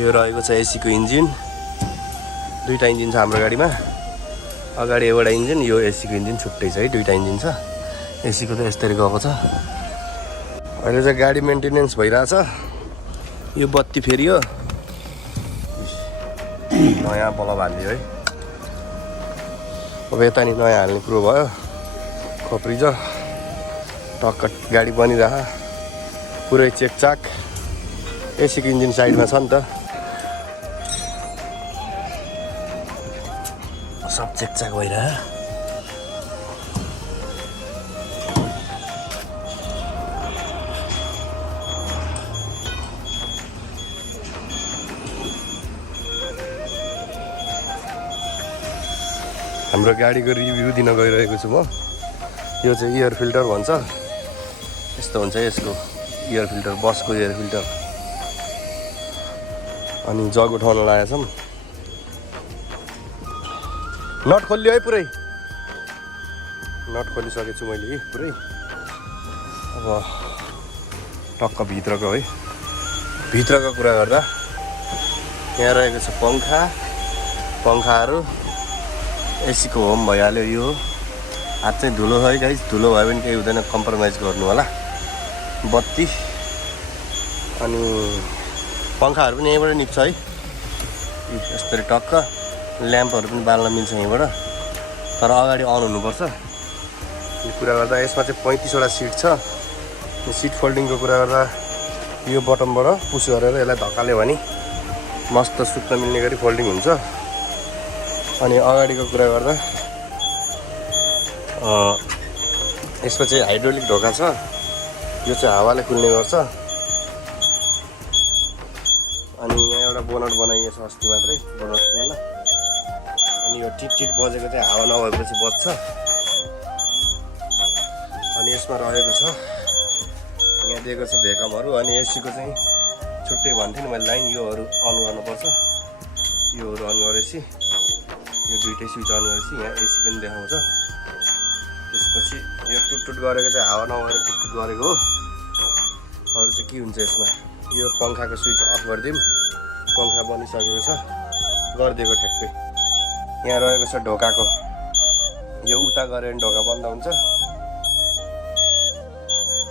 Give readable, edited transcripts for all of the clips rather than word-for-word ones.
यो रहेको छ एसी को इन्जिन दुईटा इन्जिन छ हाम्रो गाडीमा अगाडि एउटा इन्जिन यो एसी को इन्जिन छुट्टै छ है दुईटा इन्जिन छ एसी को त यसरी गएको छ अहिले चाहिँ गाडी मेन्टेनेन्स भइरहेछ यो बत्ती फेरियो नयाँ बल्ब हाल्यो है अब यता नि नयाँ हाल्ने कुरो भयो खोप्रिज टक्क गाडी बनिरह पुरै चेकचाक एसी को इन्जिन साइडमा छ नि त सब चेकचाक भइरह हाम्रो गाडीको रिभ्यू दिन गइरहेको छु म यो चाहिँ एयर फिल्टर भन्छ यस्तो हुन्छ यसको एयर फिल्टर बसको एयर फिल्टर अनि जग उठाउन लागेको छौँ नट खोलियो है पुरै नट खोलिसकेको छु मैले पुरै अब टक्क भित्रको है भित्रको कुरा गर्दा यहाँ रहेको छ पङ्खाहरू एसी को होम भइहाल्यो यो हात चाहिँ धुलो है गाइस धुलो भयो भने केही हुँदैन कम्प्रोमाइज गर्नु होला बत्ती अनि पङ्खाहरू पनि यहीँबाट निप्छ है यस्तरी टक्क ल्याम्पहरू पनि बाल्न मिल्छ यहीँबाट तर अगाडि अन हुनुपर्छ यो कुरा गर्दा यसमा चाहिँ 35 वटा सिट छ सिट फोल्डिङको कुरा गर्दा यो बटमबाट पुस गरेर यसलाई धक्काल्यो भने मस्त सुत्न मिल्ने गरी फोल्डिङ हुन्छ अनि अगाडिको कुरा गर्दा यसमा चाहिँ हाइड्रोलिक ढोका छ यो चाहिँ हावाले खुल्ने गर्छ अनि यहाँ एउटा बोनट बनाइएको छ अस्ति मात्रै बोनट थिएन अनि यो टिट बजेको चाहिँ हावा नभएपछि बज्छ अनि यसमा रहेको छ यहाँ दिएको छ भेकमहरू अनि एसीको चाहिँ छुट्टै भन्थेँ नि मैले लाइन योहरू अन गर्नुपर्छ योहरू अन गरेपछि यो दुईटै स्विच अन गरेपछि यहाँ एसी पनि देखाउँछ त्यसपछि यो टुट गरेको चाहिँ हावा नभएर टुट गरेको हो अरू चाहिँ के हुन्छ यसमा यो पङ्खाको स्विच अफ गरिदिउँ पङ्खा बनिसकेको छ गरिदिएको ठ्याक्कै यहाँ रहेको छ ढोकाको यो उता गऱ्यो भने ढोका बन्द हुन्छ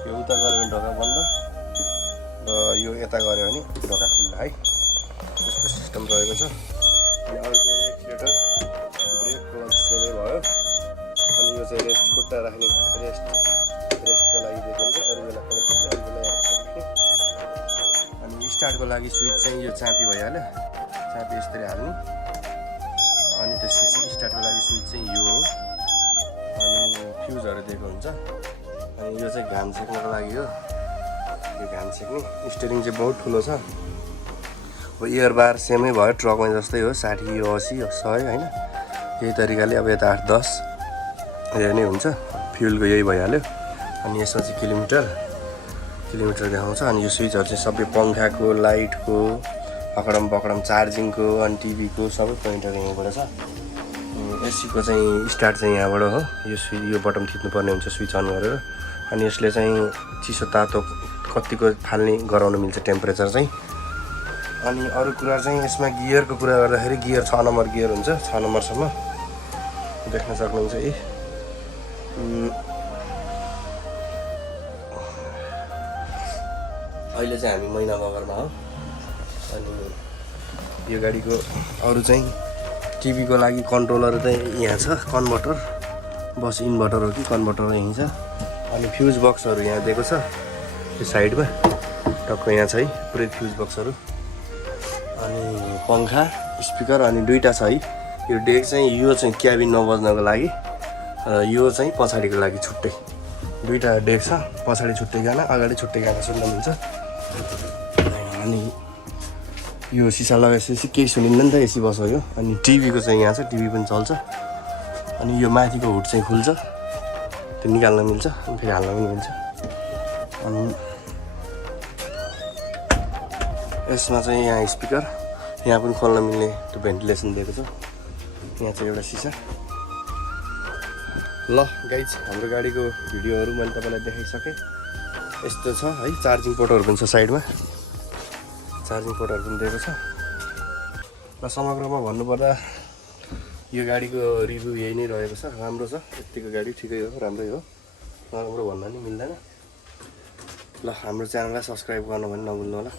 यो उता गऱ्यो भने ढोका बन्द र यो यता गऱ्यो भने ढोका खुल्ला है त्यस्तो सिस्टम रहेको छ अनि अरू चाहिँ एक्सिलेटर ब्रेक क्लच सेमै भयो अनि यो चाहिँ रेस्ट खुट्टा राख्ने रेस्टको लागि दिएको हुन्छ अरू बेला क्लच अरू बेला अनि स्टार्टको लागि स्विच चाहिँ यो चापी भइहाल्यो चापी यसरी हाल्नु अनि त्यसपछि स्टार्टको लागि स्विच चाहिँ यो हो अनि फ्युजहरू दिएको हुन्छ अनि यो चाहिँ घाम सेक्नको लागि हो यो घाम सेक्ने स्टियरिङ चाहिँ बहुत ठुलो छ अब एयर बार सेमै भयो ट्रकमा जस्तै हो 60 यो 80 100 होइन यही तरिकाले अब यता 8-10 यो नै हुन्छ फ्युलको यही भइहाल्यो अनि यसमा चाहिँ किलोमिटर देखाउँछ अनि यो स्विचहरू चाहिँ सबै पङ्खाको लाइटको पकडम चार्जिङको अनि टिभीको सबै पोइन्टहरू यहीँबाट छ एसीको चाहिँ स्टार्ट चाहिँ यहाँबाट हो यो बटन थिच्नुपर्ने हुन्छ स्विच अन गरेर अनि यसले चाहिँ चिसो तातो कतिको फाल्ने गराउन मिल्छ टेम्परेचर चाहिँ अनि अरू कुरा चाहिँ यसमा गियरको कुरा गर्दाखेरि गियर 6 नम्बर गियर हुन्छ 6 नम्बरसम्म देख्न सक्नुहुन्छ है अहिले चाहिँ हामी महिना मगरमा हो अनि यो गाडीको अरू चाहिँ टिभीको लागि कन्ट्रोलर चाहिँ यहाँ छ कन्भर्टर बस इन्भर्टर हो कि कन्भर्टर यहीँ छ अनि फ्युज बक्सहरू यहाँ दिएको छ यो साइडमा टक्क यहाँ छ है पुरै फ्युज बक्सहरू अनि पङ्खा स्पिकर अनि दुईटा छ है यो डेक चाहिँ यो चाहिँ क्याबिन नबज्नको लागि र यो चाहिँ पछाडिको लागि छुट्टै दुईटा डेक छ पछाडि छुट्टै गाना अगाडि छुट्टै गाना सुन्न मिल्छ अनि यो सिसा लगाएपछि केही सुनिन्न नि त एसी बस हो यो अनि टिभीको चाहिँ यहाँ छ टिभी पनि चल्छ अनि यो माथिको हुड चाहिँ खुल्छ त्यो निकाल्न मिल्छ अनि फेरि हाल्न पनि मिल्छ अनि यसमा चाहिँ यहाँ स्पिकर यहाँ पनि खोल्न मिल्ने त्यो भेन्टिलेसन दिएको छ यहाँ चाहिँ एउटा सिसा ल गाइज हाम्रो गाडीको भिडियोहरू मैले तपाईँलाई देखाइसकेँ यस्तो छ है चार्जिङ पोर्टहरू पनि छ साइडमा चार्जिङ पोर्टहरू पनि दिएको छ र समग्रमा भन्नुपर्दा यो गाडीको रिभ्यू यही नै रहेको छ। राम्रो छ, यतिको गाडी ठिकै हो, राम्रै हो, नराम्रो भन्न नि मिल्दैन। ल हाम्रो च्यानललाई सब्स्क्राइब गर्न पनि नभुल्नु होला।